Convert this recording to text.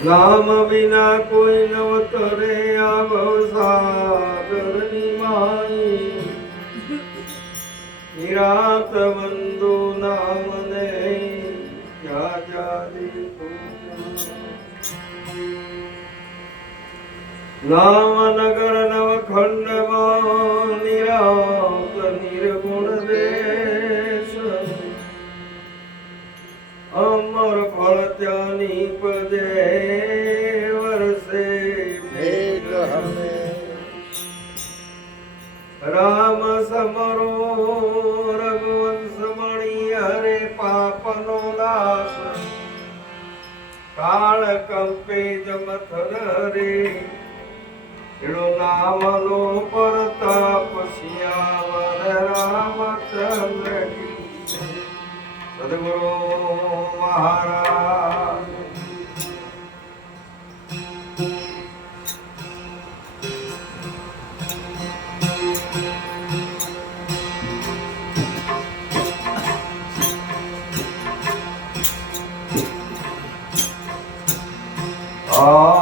નામ વિના કોઈ નવતરે આવસાગરની માઈ નિરાત બંધુ નામને નામનગર નવખંડમાં નિરાત નિર્ગુણ દેશ અમર ફળ ત્યાંની પદે વર્ષે મેઘ હમે રામ સમરો રઘુવંશ મણી હરે પાપનો નાશ કાળ કંપે જમથન રે એનો નામનો પરતાપ શિયાવર રામચંદ્ર સદગુરુ મહારાજ આ